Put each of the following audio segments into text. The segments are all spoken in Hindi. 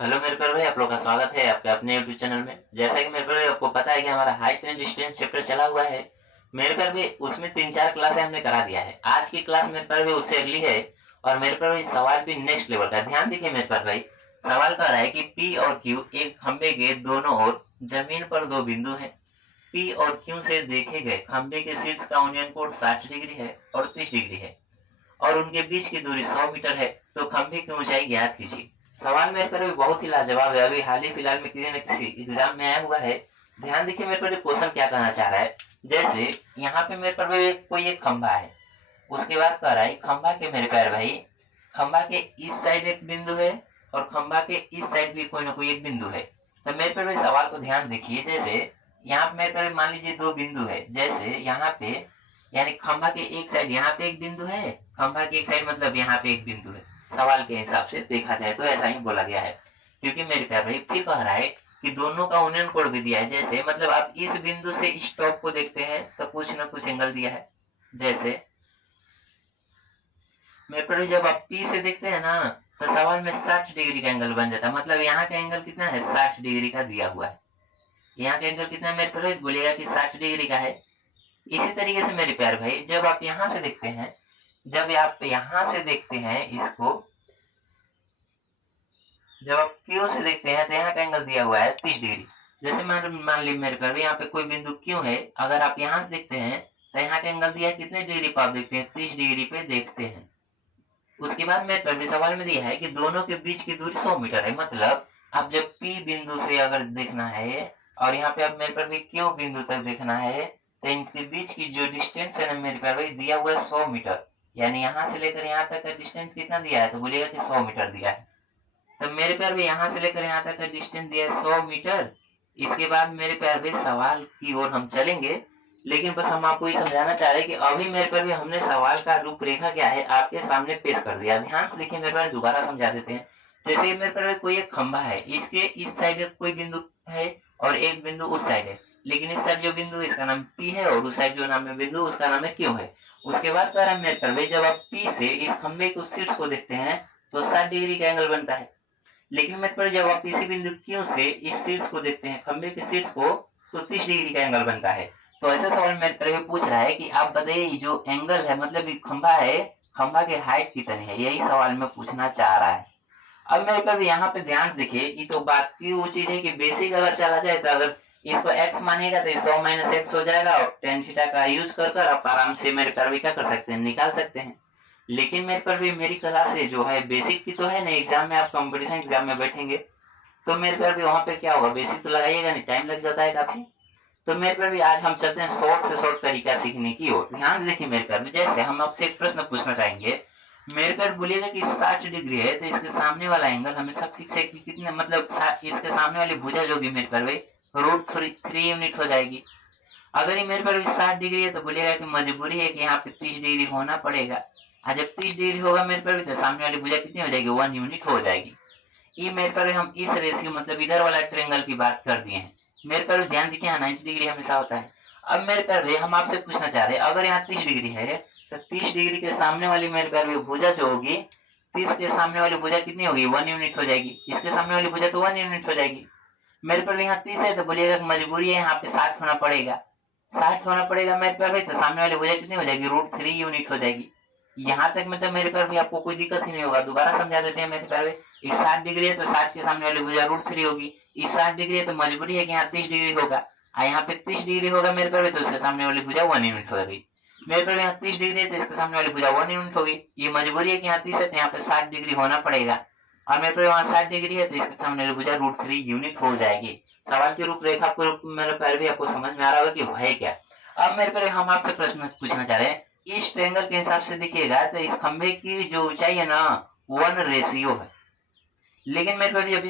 हेलो मेरे प्यारे भाई, आप लोग का स्वागत है आपके अपने यूट्यूब चैनल में। जैसा कि मेरे प्यारे भाई आपको पता है कि हमारा हाइट एंड डिस्टेंस चैप्टर चला हुआ है। मेरे प्यारे भाई उसमें 3-4 क्लासें हमने करा दिया है। आज की क्लास मेरे प्यारे भाई उससे अगली है। और मेरे प्यारे भाई सवाल भी नेक्स्ट लेवल का है। ध्यान देखिए मेरे प्यारे भाई, सवाल कर रहा है कि पी और क्यू एक खंबे के दोनों ओर जमीन पर दो बिंदु हैं। पी और क्यू से देखे गए खंबे के शीर्ष का यूनियन कोण 60 डिग्री है और 30 डिग्री है और उनके बीच की दूरी 100 मीटर है। तो खंभे की ऊंचाई ज्ञात कीजिए। सवाल मेरे पर बहुत ही लाजवाब है, अभी हाल ही फिलहाल में किसी न किसी एग्जाम में आया हुआ है। ध्यान देखिए मेरे पर क्वेश्चन क्या कहना चाह रहा है। जैसे यहाँ पे मेरे पर कोई एक खंभा है, उसके बाद कह रहा है खंभा के मेरे प्यारे भाई, खंभा के इस साइड एक बिंदु है और खंभा के इस साइड भी कोई ना कोई एक बिंदु है। तो मेरे प्यारे भाई सवाल को ध्यान देखिए। जैसे यहाँ पे मेरे प्यारे मान लीजिए दो बिंदु है। जैसे यहाँ पे यानी खंभा के एक साइड यहाँ पे एक बिंदु है, खंभा के एक साइड मतलब यहाँ पे एक बिंदु है। सवाल के हिसाब से देखा जाए तो ऐसा ही बोला गया है। क्योंकि मेरे प्यारे भाई फिर कह रहा है कि दोनों का यूनियन कोण भी दिया है। जैसे मतलब आप इस बिंदु से इस टॉप को देखते हैं तो कुछ ना कुछ एंगल दिया है। जैसे मेरे प्यारे जब आप पी से देखते हैं ना तो सवाल में 60 डिग्री का एंगल बन जाता है। मतलब यहाँ का एंगल कितना है, 60 डिग्री का दिया हुआ है। यहाँ का एंगल कितना है मेरे प्यारे, बोलिएगा कि 60 डिग्री का है। इसी तरीके से मेरे प्यारे भाई जब आप यहाँ से देखते हैं, जब आप यहाँ से देखते हैं इसको, जब आप क्यू से देखते हैं तो यहाँ का एंगल दिया हुआ है 30 डिग्री। जैसे मान ली मेरे प्यारे यहाँ पे कोई बिंदु क्यू है, अगर आप यहाँ से देखते हैं तो यहाँ का एंगल दिया है कितने डिग्री पे, आप देखते हैं 30 डिग्री पे देखते हैं। उसके बाद मेरे प्यारे सवाल में दिया है कि दोनों के बीच की दूरी 100 मीटर है। मतलब आप जब पी बिंदु से अगर देखना है और यहाँ पे आप मेरे प्यारे क्यू बिंदु तक देखना है तो इनके बीच की जो डिस्टेंस है ना मेरे प्यारे दिया हुआ है 100 मीटर। यानी यहाँ से लेकर यहाँ तक का डिस्टेंस कितना दिया है, तो बोलिएगा कि 100 मीटर दिया है। तो मेरे प्यार भाई यहाँ से लेकर यहाँ तक का डिस्टेंस दिया है 100 मीटर। इसके बाद मेरे प्यार भाई सवाल की ओर हम चलेंगे, लेकिन बस हम आपको ये समझाना चाह रहे हैं कि अभी मेरे प्यार भाई हमने सवाल का रूपरेखा क्या है आपके सामने पेश कर दिया। ध्यान से देखिए मेरे प्यार, दोबारा समझा देते हैं। जैसे मेरे प्यार भाई कोई एक खंभा है, इसके इस साइड कोई बिंदु है और एक बिंदु उस साइड है। लेकिन इस साइड जो बिंदु है इसका नाम पी है और उस साइड जो नाम है बिंदु उसका नाम है क्यू है। उसके बाद कह रहा है मेरे प्यार भाई जब आप पी से इस खंभे के शीर्ष को देखते हैं तो 60 डिग्री का एंगल बनता है। लेकिन मेरे पर जब आप इसी बिंदु क्यू से इस शीर्ष को देखते हैं, खंबे के शीर्ष को, तो 30 डिग्री का एंगल बनता है। तो ऐसा सवाल मेरे पर पूछ रहा है कि आप बताइए जो एंगल है मतलब ये खंबा है, खंबा की हाइट कितनी है, यही सवाल में पूछना चाह रहा है। अब मेरे पर यहाँ पे ध्यान देखिए, ये तो बात की वो चीज है कि बेसिक अगर चला जाए तो अगर इसको x मानिएगा तो 100 माइनस एक्स हो जाएगा और टेन थीटा का यूज कर कर आप आराम से मेरे पर भी क्या कर सकते हैं, निकाल सकते हैं। लेकिन मेरे पर भी मेरी क्लास है जो है बेसिक की तो है नहीं, एग्जाम में आप कंपटीशन एग्जाम में बैठेंगे तो मेरे पर भी वहां पे क्या होगा, बेसिक तो लगाइएगा नहीं, टाइम लग जाता है काफी। तो मेरे पर भी आज हम चलते हैं शॉर्ट से शॉर्ट तरीका सीखने की ओर। ध्यान से देखिए मेरे पर, जैसे हम आपसे एक प्रश्न पूछना चाहेंगे। मेरे पर बोलिएगा कि 60 डिग्री है तो इसके सामने वाला एंगल हमेशा फिक्स है कि कितने, मतलब इसके सामने वाली भुजा जो भी मेरे पर भाई √3 यूनिट हो जाएगी। अगर ये मेरे पर भी 60 डिग्री है तो बोलिएगा कि मजबूरी है कि यहाँ पे 30 डिग्री होना पड़ेगा। और जब 30 डिग्री होगा मेरे पर भी तो सामने वाली भुजा कितनी हो जाएगी, 1 यूनिट हो जाएगी। ये मेरे पर हम इस रेशियो मतलब इधर वाला ट्रायंगल की बात कर दिए हैं। मेरे पर ध्यान देखिए यहाँ 90 डिग्री हमेशा होता है। अब मेरे पर भी हम आपसे पूछना चाह रहे हैं, अगर यहाँ 30 डिग्री है तो 30 डिग्री के सामने वाली मेरे पर भी भुजा जो होगी, 30 के सामने वाली भुजा कितनी होगी, 1 यूनिट हो जाएगी। इसके सामने वाली भुजा तो 1 यूनिट हो जाएगी। मेरे पर भी यहाँ 30 है तो बोलिएगा मजबूरी है यहाँ पे 60 होना पड़ेगा। 60 होना पड़ेगा मेरे पर भी तो सामने वाली भुजा कितनी हो जाएगी, √3 यूनिट हो जाएगी। यहाँ तक मतलब मेरे पर भी आपको कोई दिक्कत ही नहीं होगा। दोबारा समझा देते हैं मेरे पर भी, इस 60 डिग्री है तो 60 के सामने वाली भुजा √3 होगी। इस 60 डिग्री है तो मजबूरी है कि यहाँ 30 डिग्री होगा और यहाँ पे 30 डिग्री होगा मेरे पर भी तो उसके सामने वाली भुजा 1 यूनिट हो गई। मेरे पर यहाँ 30 डिग्री है तो इसके सामने वाली भुजा 1 यूनिट होगी। ये मजबूरी है कि यहाँ 30 है तो यहाँ पे 60 डिग्री होना पड़ेगा और मेरे पर वहाँ 60 डिग्री है तो इसके सामने वाली भुजा √3 यूनिट हो जाएगी। सवाल की रूपरेखा आपको मेरे पर भी आपको समझ में आ रहा होगा कि है क्या। अब मेरे पर हम आपसे प्रश्न पूछना चाह रहे हैं, इस ट्रायंगल के हिसाब से देखिएगा तो इस खंबे की जो ऊंचाई है ना 1 रेशियो है। लेकिन मेरे पास जब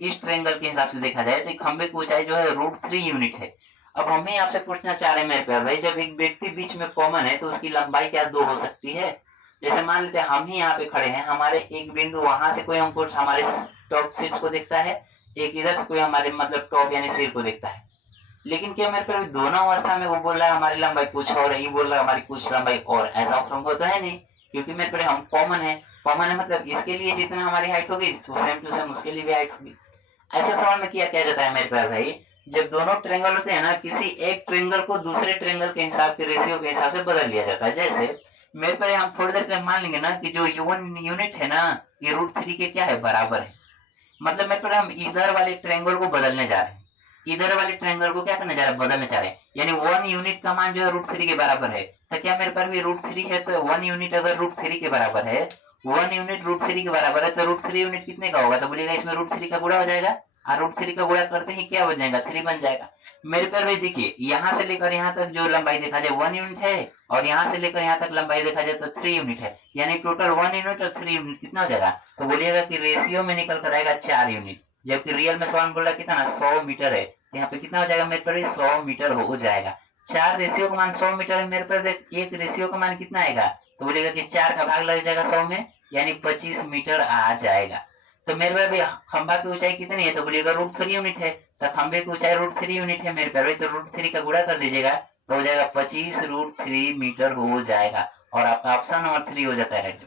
इस ट्रायंगल के हिसाब से देखा जाए तो खंबे की ऊंचाई जो है √3 यूनिट है। अब हम ही आपसे पूछना चाह रहे हैं मेरे प्यार भाई, जब एक व्यक्ति बीच में कॉमन है तो उसकी लंबाई क्या 2 हो सकती है। जैसे मान लेते हैं हम ही यहाँ पे खड़े हैं, हमारे एक बिंदु वहां से कोई हमको हमारे टॉप शीर्ष को देखता है, एक इधर से कोई हमारे मतलब टॉप यानी सिर को देखता है। लेकिन क्या मेरे पर दोनों अवस्था में वो बोल रहा है हमारी लंबाई कुछ और है, ये बोल रहा है हमारी कुछ लंबाई और, ऐसा संभव तो है नहीं क्योंकि मेरे पर हम कॉमन है। कॉमन है मतलब इसके लिए जितना हमारी हाइट होगी वो सेम टू सेम उसके लिए भी हाइट होगी। ऐसे सवाल में क्या जाता है मेरे प्यारे भाई, जब दोनों ट्रेंगल होते हैं ना, किसी एक ट्रेंगल को दूसरे ट्रेंगल के हिसाब के रेशियो के हिसाब से बदल लिया जाता है। जैसे मेरे पर हम थोड़ी देर पहले मान लेंगे ना कि जो यूनिट है ना ये √3 के क्या है, बराबर है। मतलब मेरे पर हम इधर वाले ट्रेंगल को बदलने जा रहे हैं, इधर वाले ट्रेंगल को क्या करने जा रहे हैं, बदलने जा रहे हैं। यानी 1 यूनिट का मान जो है √3 के बराबर है। तो क्या मेरे पास भी √3 है, तो 1 यूनिट अगर √3 के बराबर है, 1 यूनिट √3 के बराबर है, तो √3 यूनिट कितने का होगा, तो बोलिएगा इसमें √3 का गुणा हो जाएगा, और √3 का गुणा करते ही क्या बन जाएगा, 3 बन जाएगा। मेरे पर भाई देखिए यहाँ से लेकर यहाँ तक जो लंबाई देखा जाए 1 यूनिट है, और यहाँ से लेकर यहाँ तक लंबाई देखा जाए तो 3 यूनिट है। यानी टोटल 1 यूनिट और 3 यूनिट कितना हो जाएगा, तो बोलिएगा कि रेशियो में निकल कर आएगा 4 यूनिट, जबकि रियल में सवाल बोल रहा कितना, 100 मीटर है। यहाँ पे कितना हो जाएगा मेरे पर, 100 मीटर हो जाएगा। 4 रेशियो का मान 100 मीटर है मेरे पर, एक रेशियो का मान कितना आएगा, तो बोलेगा कि 4 का भाग लग जाएगा 100 में, यानी 25 मीटर आ जाएगा। तो मेरे पर खंभा की ऊंचाई कितनी है, तो बोलिएगा √3 यूनिट है, तो खंभे की ऊंचाई √3 यूनिट है मेरे पर, तो √3 का गुणा कर दीजिएगा, तो हो जाएगा 25 √3 मीटर हो जाएगा, और आपका ऑप्शन नंबर 3 हो जाता है राइट।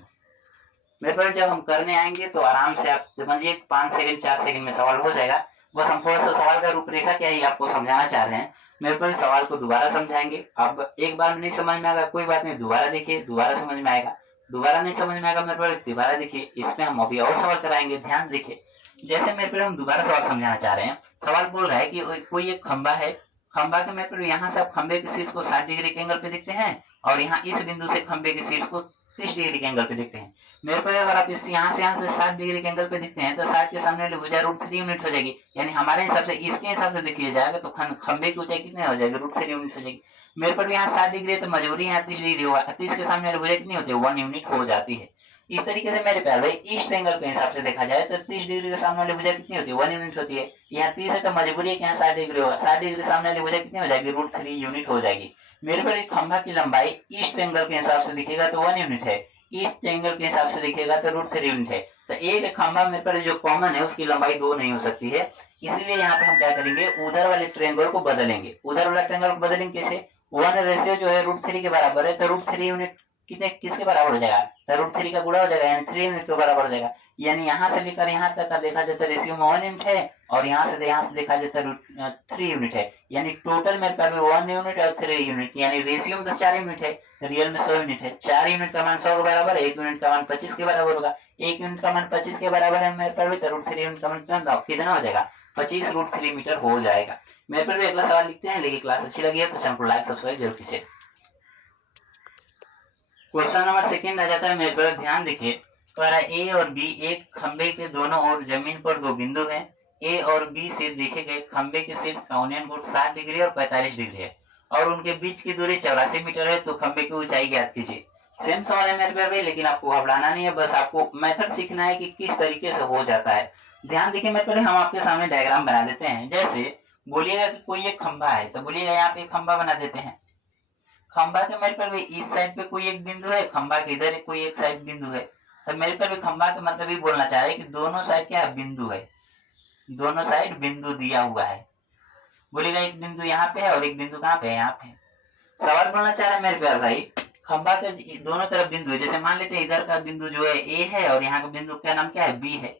मेरे पर जब हम करने आएंगे तो आराम से आप समझिए 5 सेकंड 4 सेकंड में सवाल हो जाएगा। बस हम थोड़ा सा सवाल का रूपरेखा क्या ही आपको समझाना चाह रहे हैं। मेरे पर सवाल को दोबारा समझाएंगे, अब एक बार में नहीं समझ में आएगा कोई बात नहीं, दोबारा देखिए दोबारा समझ में आएगा, दोबारा नहीं समझ में आएगा मेरे पर दोबारा देखिए, इसमें हम अभी और सवाल कराएंगे, ध्यान देखिए। जैसे मेरे पर हम दोबारा सवाल समझाना चाह रहे हैं, सवाल बोल रहा है कि कोई एक खंबा है, खंबा के मेरे पर यहाँ से आप खंबे के शीर्ष को 60 डिग्री के एंगल पे देखते हैं, और यहाँ इस बिंदु से खंबे के शीर्ष को 30 डिग्री के एंगल पे देखते हैं। मेरे पर अगर आप इस यहाँ से 60 डिग्री के एंगल पे देखते हैं, तो 60 के सामने वाली भुजा √3 यूनिट हो जाएगी, यानी हमारे हिसाब से इसके हिसाब से देखिए जाएगा तो खंबे की ऊंचाई कितनी हो जाएगी, √3 यूनिट हो जाएगी। मेरे पर यहाँ 60 डिग्री है तो मजबूरी यहाँ 30 डिग्री होगा, 30 के सामने वाली भुजा कितनी होती है, 1 यूनिट हो जाती है। इस तरीके से मेरे प्यारे भाई ईस्ट एंगल के हिसाब से देखा जाए तो 30 डिग्री के सामने वाली भुजा कितनी होती है, 1 यूनिट होती है। यहाँ 30 है तो मजबूरी है कि यहाँ 60 डिग्री होगा, 60 डिग्री सामने वाली भुजा कितनी हो जाएगी, √3 यूनिट हो जाएगी। मेरे पर एक खंभा की लंबाई ईस्ट एंगल के हिसाब से दिखेगा तो 1 यूनिट है, ईस्ट एंगल के हिसाब से दिखेगा तो √3 यूनिट है। तो एक खंभा मेरे पर जो कॉमन है उसकी लंबाई 2 नहीं हो सकती है, इसलिए यहाँ पे हम क्या करेंगे, उधर वाले ट्रायंगल को बदलेंगे। उधर वाला ट्रायंगल को बदलेंगे कैसे, 1 रेशियो जो है √3 के बराबर है, तो √3 यूनिट कितने किसके बराबर हो जाएगा, तो √3 का गुणा हो जाएगा, यानी 3 यूनिट के बराबर हो जाएगा। यानी यहाँ से लेकर यहाँ तक का देखा जाता है रेशियो में 1 यूनिट है, और यहाँ से देखा जाता है 3 यूनिट है, यानी टोटल मेरे पास 1 यूनिट और 3 यूनिट, यानी रेशियो में तो 4 यूनिट है, रियल में 100 यूनिट है। 4 यूनिट का मान 100 के बराबर है, 1 यूनिट का मान 25 के बराबर होगा, 1 यूनिट का मान 25 के बराबर है मेरे पास, तो √3 यूनिट का मान कितना हो जाएगा, 25 √3 मीटर हो जाएगा। मेरे पर भी अगला सवाल लिखते हैं, लेकिन क्लास अच्छी लगी है तो चैनल को लाइक सब्सक्राइब जरूर कीजिए। क्वेश्चन नंबर 2 आ जाता है मेरे पर, ध्यान देखिए। कह रहा है ए और बी एक खंबे के दोनों ओर जमीन पर 2 बिंदु हैं। ए और बी से देखे गए खंबे के शीर्ष का कोणीय कोण 60 डिग्री और 45 डिग्री है, और उनके बीच की दूरी 84 मीटर है, तो खंबे की ऊंचाई ज्ञात कीजिए। सेम सवाल है मेरे पर, लेकिन आपको घबराना नहीं है, बस आपको मेथड सीखना है कि किस तरीके से हो जाता है। ध्यान देखिए मेरे पर, हम आपके सामने डायग्राम बना देते हैं। जैसे बोलिएगा कि कोई एक खंबा है, तो बोलिएगा यहाँ पे खंबा बना देते हैं। खंबा के मेरे पर भी इस साइड पे कोई एक बिंदु है, खंबा के इधर कोई एक साइड बिंदु है, तो मेरे पर भी खंबा का मतलब ये बोलना चाह रहे हैं कि दोनों साइड क्या है, बिंदु है, दोनों साइड बिंदु दिया हुआ है। बोलेगा एक बिंदु यहाँ पे है और एक बिंदु कहाँ पे है, यहाँ पे। सवाल बोलना चाह रहे हैं मेरे प्यार भाई, खंबा के दोनों तरफ बिंदु है, जैसे मान लेते हैं इधर का बिंदु जो है ए है, और यहाँ का बिंदु क्या नाम क्या है, बी है।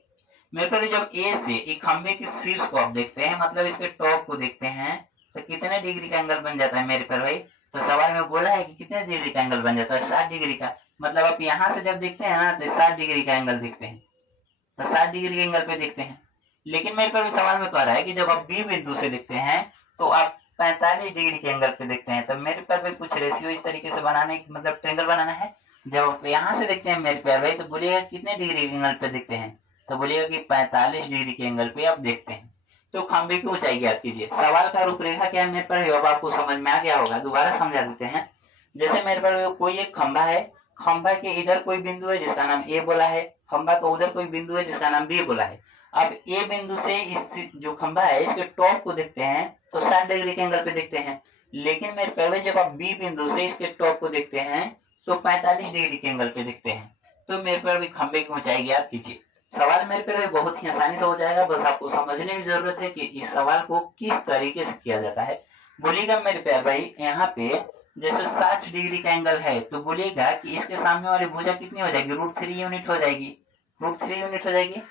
मेरे पर जब ए से एक खंबे के शीर्ष को आप देखते हैं, मतलब इसके टॉप को देखते हैं, तो कितने डिग्री का एंगल बन जाता है मेरे पर भाई, तो सवाल में बोला है कि कितने डिग्री का एंगल बन जाता है, 60 डिग्री का। मतलब आप यहाँ से जब देखते हैं ना, तो 60 डिग्री का एंगल देखते हैं, तो 60 डिग्री के एंगल पे देखते हैं। लेकिन मेरे पर भी सवाल में कह रहा है कि जब आप बी बिंदु से देखते हैं तो आप 45 डिग्री के एंगल पे देखते हैं। तो मेरे पर भी कुछ रेशियो इस तरीके से बनाने, मतलब ट्रायंगल बनाना है। जब आप यहाँ से देखते हैं मेरे प्यार भाई, तो बोलिएगा कितने डिग्री के एंगल पे देखते हैं, तो बोलिएगा कि 45 डिग्री के एंगल पे आप देखते हैं। तो खंबे की ऊंचाई ज्ञात कीजिए। सवाल का रूपरेखा क्या है मेरे पर, अब आपको समझ में आ गया होगा, दोबारा समझा देते हैं। जैसे मेरे पर कोई एक खंबा है, खंबा के इधर कोई बिंदु है जिसका नाम ए बोला है, खंबा का उधर कोई बिंदु है जिसका नाम बी बोला है। अब ए बिंदु से इस जो खंबा है इसके टॉप को देखते हैं तो 60 डिग्री के एंगल पे देखते हैं। लेकिन मेरे पहले जब आप बी बिंदु से इसके टॉप को देखते हैं तो 45 डिग्री के एंगल पे देखते हैं। तो मेरे पर भी खंबे की ऊंचाई ज्ञात कीजिए। सवाल मेरे पर बहुत ही आसानी से हो जाएगा, बस आपको समझने की जरूरत है कि इस सवाल को किस तरीके से किया जाता है। बोलिएगा मेरे प्यार भाई, यहाँ पे जैसे 60 डिग्री का एंगल है तो बोलिएगा कि इसके सामने वाली भुजा कितनी हो जाएगी, √3 यूनिट हो जाएगी, √3 यूनिट हो जाएगी।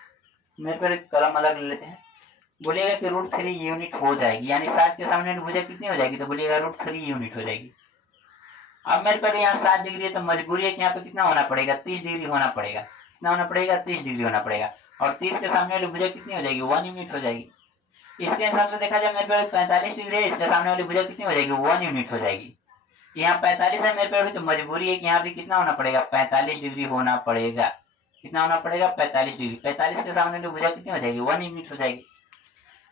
मेरे पर एक कलम अलग ले लेते हैं, बोलिएगा कि √3 यूनिट हो जाएगी, यानी 60 के सामने वाली भुजा कितनी हो जाएगी, तो बोलिएगा √3 यूनिट हो जाएगी। अब मेरे पर यहाँ 60 डिग्री है तो मजबूरी है कि यहाँ पे कितना होना पड़ेगा, 30 डिग्री होना पड़ेगा। कितना होना पड़ेगा, 30 डिग्री होना पड़ेगा। और 30 के सामने वाली भुजा कितनी हो जाएगी, 1 यूनिट हो जाएगी। इसके हिसाब से देखा जाए मेरे पे 45 डिग्री है, इसके सामने वाली भुजा कितनी हो जाएगी, 1 यूनिट हो जाएगी। यहाँ 45 है मेरे पे अभी, तो मजबूरी है कि यहाँ भी कितना होना पड़ेगा, 45 डिग्री होना पड़ेगा। कितना होना पड़ेगा, 45 डिग्री। 45 के सामने वाली भुजा कितनी हो जाएगी, 1 यूनिट हो जाएगी।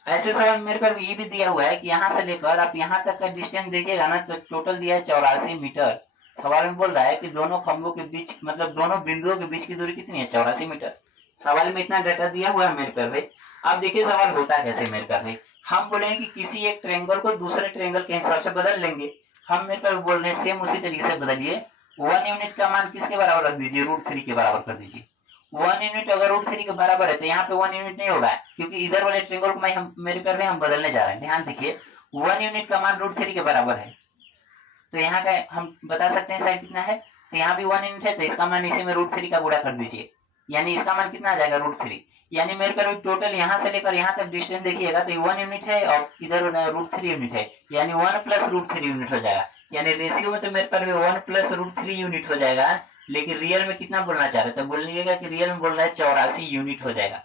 ऐसे सवाल मेरे पर ये भी दिया हुआ है कि यहाँ से लेकर आप यहाँ तक का डिस्टेंस देखिएगा ना, तो टोटल दिया है 84 मीटर। सवाल में बोल रहा है कि दोनों खंभों के बीच, मतलब दोनों बिंदुओं के बीच की दूरी कितनी है, 84 मीटर। सवाल में इतना डाटा दिया हुआ है मेरे पर भाई। अब देखिए सवाल होता कैसे मेरे पर भाई। हम बोलेंगे कि किसी एक ट्रायंगल को दूसरे ट्रायंगल के हिसाब से बदल लेंगे। हम मेरे पर बोल रहे हैं सेम उसी तरीके से बदलिए। 1 यूनिट का मान किसके बराबर रख दीजिए, √3 के बराबर कर दीजिए। 1 यूनिट अगर √3 के बराबर है तो यहाँ पे 1 यूनिट नहीं होगा, क्योंकि इधर वाले ट्रायंगल को हम मेरे पर हम बदलने जा रहे हैं। ध्यान देखिए 1 यूनिट का मान √3 के बराबर है, तो यहाँ का हम बता सकते हैं साइड कितना है, तो यहाँ भी 1 यूनिट है, तो इसका मान इसी में √3 का गुणा कर दीजिए, यानी इसका मान कितना आ जाएगा, √3। यानी मेरे पर टोटल यहाँ से लेकर यहाँ तक डिस्टेंस देखिएगा तो 1 यूनिट है और इधर √3 यूनिट है, यानी 1 + √3 यूनिट हो जाएगा। यानी रेशियो में तो मेरे पर 1 + √3 यूनिट हो जाएगा, लेकिन रियल में कितना बोलना चाह रहे थे, बोलिएगा कि रियल में बोल रहा है 84 यूनिट हो जाएगा।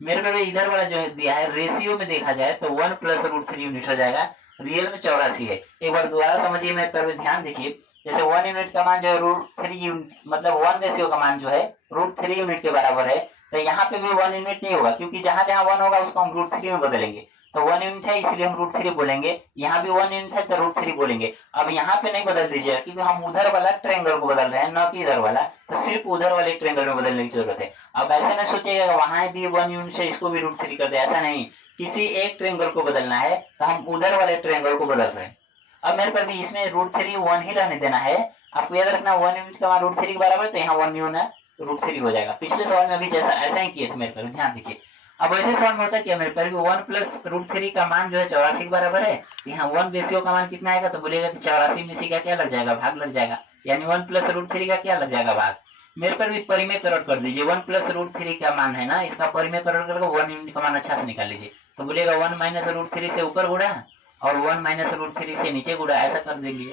मेरे पर इधर वाला जो दिया है रेशियो में देखा जाए तो 1 + √3 यूनिट हो जाएगा, रियल में 84 है। एक बार दोबारा समझिए मेरे पर ध्यान देखिए। जैसे 1 यूनिट का मान जो है √3 यूनिट, मतलब 1 रेशियो का मान जो है √3 यूनिट के बराबर है, तो यहाँ पे भी 1 यूनिट नहीं होगा, क्योंकि जहां जहां 1 होगा उसको हम √3 में बदलेंगे। तो 1 यूनिट है इसलिए हम √3 बोलेंगे, यहाँ भी 1 यूनिट है तो √3 बोलेंगे। अब यहाँ पे नहीं बदल दीजिएगा, क्योंकि हम उधर वाला ट्रायंगल को बदल रहे हैं, न कि इधर वाला, तो सिर्फ उधर वाले ट्रायंगल में बदलने की जरूरत है। अब ऐसा नहीं सोचिएगा वहां भी 1 यूनिट है इसको भी √3 कर दे, ऐसा नहीं। किसी एक ट्रायंगल को बदलना है तो हम उधर वाले ट्रायंगल को बदल रहे हैं। अब मेरे पर भी इसमें √3 1 ही रहने देना है। आपको याद रखना 1 यूनिट का मान √3 के बराबर, तो यहाँ 1 यूनिट √3 हो जाएगा। पिछले सवाल में भी जैसा ऐसा ही किए थे मेरे पर, ध्यान दीजिए। अब ऐसे सवाल में होता क्या, मेरे पर भी 1 + √3 का मान जो है 84 के बराबर है, यहाँ 1 रेशियो का मान कितना आएगा, तो बोलेगा कि 84 में से क्या लग जाएगा, भाग लग जाएगा, यानी 1 + √3 का क्या लग जाएगा, भाग। मेरे पर भी परिमेयकरण कर दीजिए। 1 + √3 का मान है ना, इसका परिमेयकरण करके 1 यूनिट का मान अच्छा से निकाल लीजिए। तो बोलेगा 1 - √3 से ऊपर गुणा और 1 - √3 से नीचे गुणा, ऐसा कर देंगे।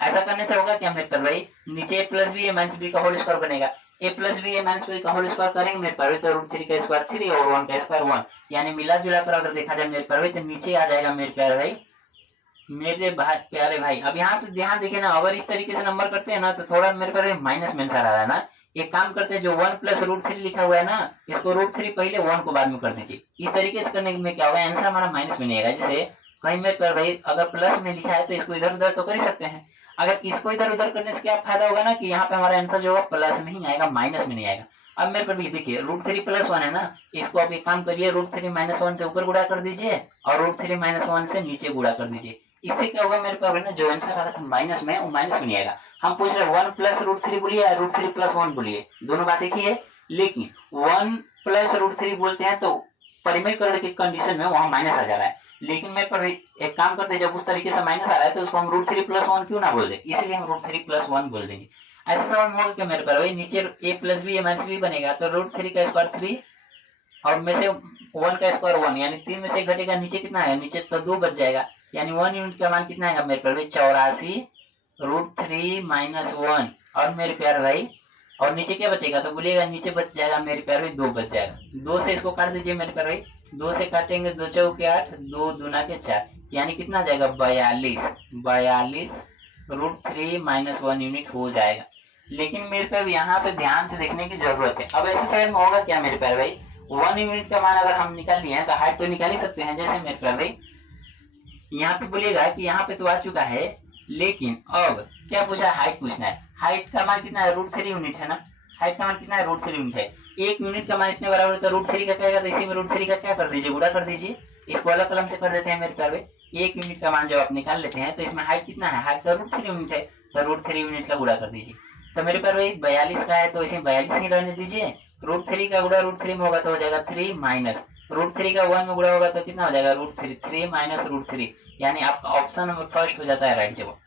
ऐसा करने से होगा क्या मेरे पर भाई, नीचे a + b a - b का होल स्क्वायर बनेगा। a + b a - b का होल स्क्वायर करेंगे मेरे पर तो √3 का स्क्वायर 3 और 1 का स्क्वायर 1, यानी मिला जुला कर अगर देखा जाए मेरे पर तो नीचे आ जाएगा मेरे प्यारे भाई, मेरे प्यारे भाई। अब यहाँ पे ध्यान देखिए ना, अगर इस तरीके से नंबर करते हैं ना तो थोड़ा मेरे पर माइनस में आंसर आ रहा है ना। एक काम करते हैं, जो 1 + √3 लिखा हुआ है ना, इसको √3 पहले 1 को बाद में कर दीजिए। इस तरीके से करने में क्या होगा, आंसर हमारा माइनस में नहीं आएगा। जैसे कहीं मेरे पर भाई अगर प्लस में लिखा है तो इसको इधर उधर तो कर ही सकते हैं। अगर इसको इधर उधर करने से क्या फायदा होगा ना, कि यहाँ पे हमारा आंसर जो होगा प्लस में ही आएगा, माइनस में नहीं आएगा। अब मेरे पर भी देखिए √3 + 1 है ना, इसको आप एक काम करिए, √3 - 1 से ऊपर गुणा कर दीजिए और √3 - 1 से नीचे गुणा कर दीजिए। इससे क्या होगा मेरे पास ना, जो आंसर आ रहा था माइनस में, वो माइनस में नहीं आएगा। हम पूछ रहे 1 + √3 बोलिए या √3 + 1 बोलिए, दोनों बात एक ही है। लेकिन 1 + √3 बोलते हैं तो परिमेयकरण की कंडीशन में वहां माइनस आ जा रहा है। लेकिन मेरे पर एक काम करते हैं, जब उस तरीके से माइनस आ रहा है तो उसको हम √3 + 1 क्यों ना बोल दे, इसलिए हम √3 + 1 बोल देंगे। ऐसे सवाल में होगा क्या मेरे पर भाई, नीचे a + b a - b बनेगा, तो √3 का स्क्वायर 3 और में से 1 का स्क्वायर 1, यानी 3 में से घटेगा, नीचे कितना है, नीचे तो 2 बच जाएगा, यानी 1 यूनिट का मान कितना आएगा मेरे पर भाई, 84 √3 - 1। और मेरे प्यार भाई, और नीचे क्या बचेगा, तो बोलिएगा नीचे बच जाएगा मेरे प्यार भाई 2 बच जाएगा। 2 से इसको काट दीजिए मेरे प्यार भाई, 2 से काटेंगे 2 चौके 8, 2 दूना के 4, यानी कितना आ जाएगा 42 √3 - 1 यूनिट हो जाएगा। लेकिन मेरे प्यार यहाँ पे ध्यान से देखने की जरूरत है। अब ऐसे समय में होगा क्या मेरे प्यार भाई, 1 यूनिट का मान अगर हम निकाल लिए हैं तो हाइट तो निकाल ही सकते हैं। जैसे मेरे प्यार भाई यहाँ पे बोलिएगा कि यहाँ पे तो आ चुका है, लेकिन अब क्या पूछा, हाइट पूछना है। हाइट का मान कितना है, √3 यूनिट है ना, हाइट का मान कितना है, √3 यूनिट है। 1 यूनिट का मान इतने बराबर है, तो √3 का क्या आएगा, तो इसी में √3 का क्या कर दीजिए, गुणा कर दीजिए। इसको अलग कलम से कर देते हैं मेरे प्यार भाई। 1 यूनिट का मान जब आप निकाल लेते हैं तो इसमें हाइट कितना है, हाइट तो √3 यूनिट है, तो √3 यूनिट का गुणा कर दीजिए। तो मेरे प्यार भाई 42 का है तो इसे 42 ही रहने दीजिए। √3 का गुणा √3 में होगा तो हो जाएगा 3 माइनस √3 का 1 में गुणा होगा तो कितना हो जाएगा, √3 3 - √3, यानी आपका ऑप्शन नंबर फर्स्ट हो जाता है राइट जवाब।